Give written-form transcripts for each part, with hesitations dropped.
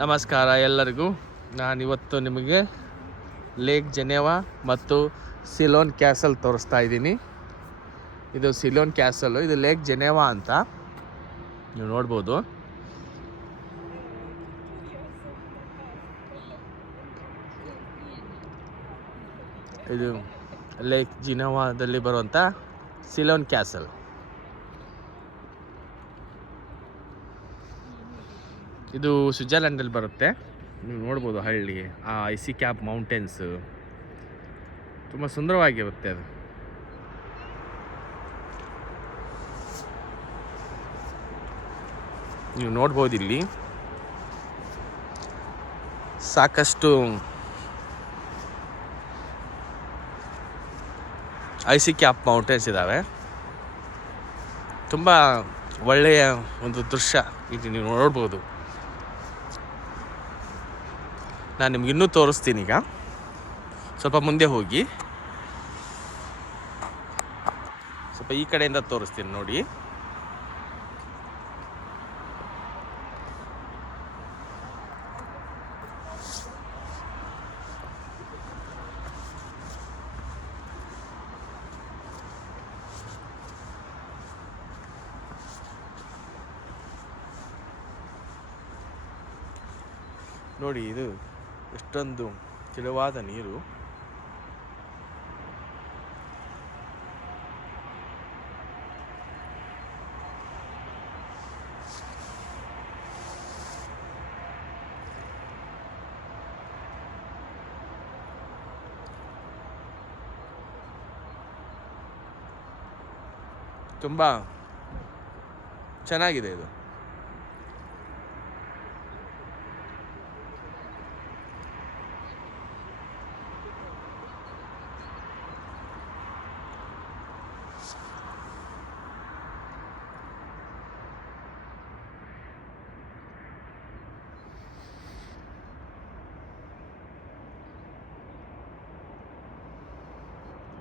ನಮಸ್ಕಾರ ಎಲ್ಲರಿಗೂ. ನಾನಿವತ್ತು ನಿಮಗೆ ಲೇಕ್ ಜೆನೆವಾ ಮತ್ತು ಸಿಲೋನ್ ಕ್ಯಾಸಲ್ ತೋರಿಸ್ತಾ ಇದ್ದೀನಿ. ಇದು ಸಿಲೋನ್ ಕ್ಯಾಸಲು, ಇದು ಲೇಕ್ ಜೆನೆವಾ ಅಂತ ನೀವು ನೋಡ್ಬೋದು. ಇದು ಲೇಕ್ ಜೆನೆವಾದಲ್ಲಿ ಬರುವಂಥ ಸಿಲೋನ್ ಕ್ಯಾಸಲ್. ಇದು ಸ್ವಿಟ್ಜರ್ಲ್ಯಾಂಡಲ್ಲಿ ಬರುತ್ತೆ. ನೀವು ನೋಡ್ಬೋದು ಹಳ್ಳಿ, ಆ ಐಸಿ ಕ್ಯಾಪ್ ಮೌಂಟೇನ್ಸು ತುಂಬ ಸುಂದರವಾಗಿರುತ್ತೆ. ಅದು ನೀವು ನೋಡ್ಬೋದು, ಇಲ್ಲಿ ಸಾಕಷ್ಟು ಐಸಿ ಕ್ಯಾಪ್ ಮೌಂಟೇನ್ಸ್ ಇದ್ದಾವೆ. ತುಂಬ ಒಳ್ಳೆಯ ಒಂದು ದೃಶ್ಯ ಇದು, ನೀವು ನೋಡ್ಬೋದು. ನಾನು ನಿಮ್ಗೆ ಇನ್ನೂ ತೋರಿಸ್ತೀನಿ. ಈಗ ಸ್ವಲ್ಪ ಮುಂದೆ ಹೋಗಿ, ಸ್ವಲ್ಪ ಈ ಕಡೆಯಿಂದ ತೋರಿಸ್ತೀನಿ ನೋಡಿ. ನೋಡಿ, ಇದು ಎಷ್ಟೊಂದು ತೆಳುವಾದ ನೀರು. ತುಂಬ ಚೆನ್ನಾಗಿದೆ ಇದು.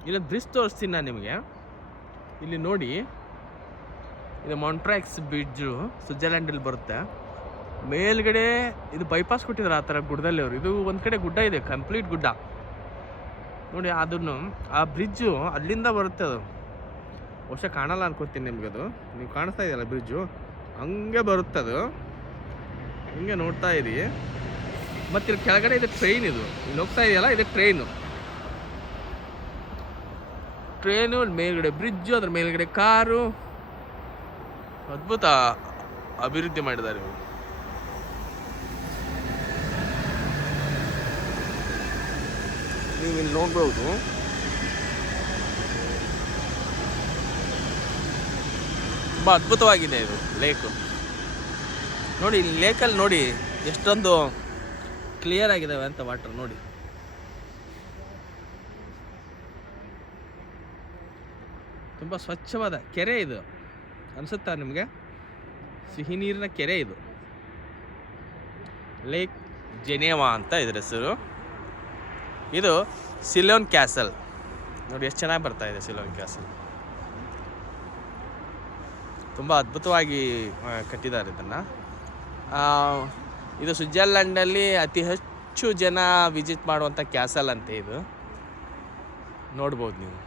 ಇಲ್ಲಿ ಬ್ರಿಡ್ಜ್ ತೋರಿಸ್ತೀನಿ ನಾನು ನಿಮಗೆ. ಇಲ್ಲಿ ನೋಡಿ, ಇದು ಮಾಂಟ್ರಾಕ್ಸ್ ಬ್ರಿಡ್ಜು ಸ್ವಿಟ್ಜರ್ಲ್ಯಾಂಡಲ್ಲಿ ಬರುತ್ತೆ. ಮೇಲ್ಗಡೆ ಇದು ಬೈಪಾಸ್ ಕೊಟ್ಟಿದ್ದಾರೆ ಆ ಥರ ಗುಡ್ಡದಲ್ಲಿ ಅವರು. ಇದು ಒಂದು ಕಡೆ ಗುಡ್ಡ ಇದೆ, ಕಂಪ್ಲೀಟ್ ಗುಡ್ಡ ನೋಡಿ. ಅದನ್ನು ಆ ಬ್ರಿಡ್ಜು ಅಲ್ಲಿಂದ ಬರುತ್ತೆ. ಅದು ಬಹುಶಃ ಕಾಣಲ್ಲ ಅನ್ಕೋತೀನಿ ನಿಮ್ಗೆ. ಅದು ನೀವು ಕಾಣಿಸ್ತಾ ಇದೆಯಲ್ಲ ಬ್ರಿಡ್ಜು, ಹಂಗೆ ಬರುತ್ತೆ ಅದು. ಹಂಗೆ ನೋಡ್ತಾ ಇರಿ. ಮತ್ತು ಇಲ್ಲಿ ಕೆಳಗಡೆ ಇದೆ ಟ್ರೈನ್. ಇದು ಇಲ್ಲಿ ಹೋಗ್ತಾ ಇದೆಯಲ್ಲ, ಇದು ಟ್ರೈನು. ಮೇಲ್ಗಡೆ ಬ್ರಿಡ್ಜು, ಅದ್ರ ಮೇಲ್ಗಡೆ ಕಾರು. ಅದ್ಭುತ ಅಭಿವೃದ್ಧಿ ಮಾಡಿದ್ದಾರೆ. ನೀವು ಇಲ್ಲಿ ನೋಡ್ಬೋದು, ತುಂಬ ಅದ್ಭುತವಾಗಿದೆ ಇದು ಲೇಕು. ನೋಡಿ, ಇಲ್ಲಿ ಲೇಕಲ್ಲಿ ನೋಡಿ ಎಷ್ಟೊಂದು ಕ್ಲಿಯರ್ ಆಗಿದ್ದಾವೆ ಅಂತ ವಾಟರ್ ನೋಡಿ. ತುಂಬ ಸ್ವಚ್ಛವಾದ ಕೆರೆ ಇದು ಅನಿಸುತ್ತಾ ನಿಮಗೆ? ಸಿಹಿ ನೀರಿನ ಕೆರೆ ಇದು. ಲೇಕ್ ಜೆನೆವಾ ಅಂತ ಇದ್ರ ಹೆಸರು. ಇದು ಸಿಲೋನ್ ಕ್ಯಾಸಲ್ ನೋಡಿ, ಎಷ್ಟು ಚೆನ್ನಾಗಿ ಬರ್ತಾ ಇದೆ ಸಿಲೋನ್ ಕ್ಯಾಸಲ್. ತುಂಬ ಅದ್ಭುತವಾಗಿ ಕಟ್ಟಿದ್ದಾರೆ ಇದನ್ನು. ಇದು ಸ್ವಿಟ್ಜರ್ಲ್ಯಾಂಡಲ್ಲಿ ಅತಿ ಹೆಚ್ಚು ಜನ ವಿಸಿಟ್ ಮಾಡುವಂಥ ಕ್ಯಾಸಲ್ ಅಂತೆ ಇದು. ನೋಡ್ಬೋದು ನೀವು.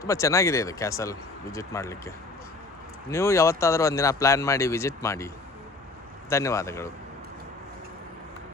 ತುಂಬ ಚೆನ್ನಾಗಿದೆ ಇದು ಕ್ಯಾಸಲ್ ವಿಸಿಟ್ ಮಾಡಲಿಕ್ಕೆ. ನೀವು ಯಾವತ್ತಾದರೂ ಒಂದಿನ ಪ್ಲ್ಯಾನ್ ಮಾಡಿ ವಿಸಿಟ್ ಮಾಡಿ. ಧನ್ಯವಾದಗಳು.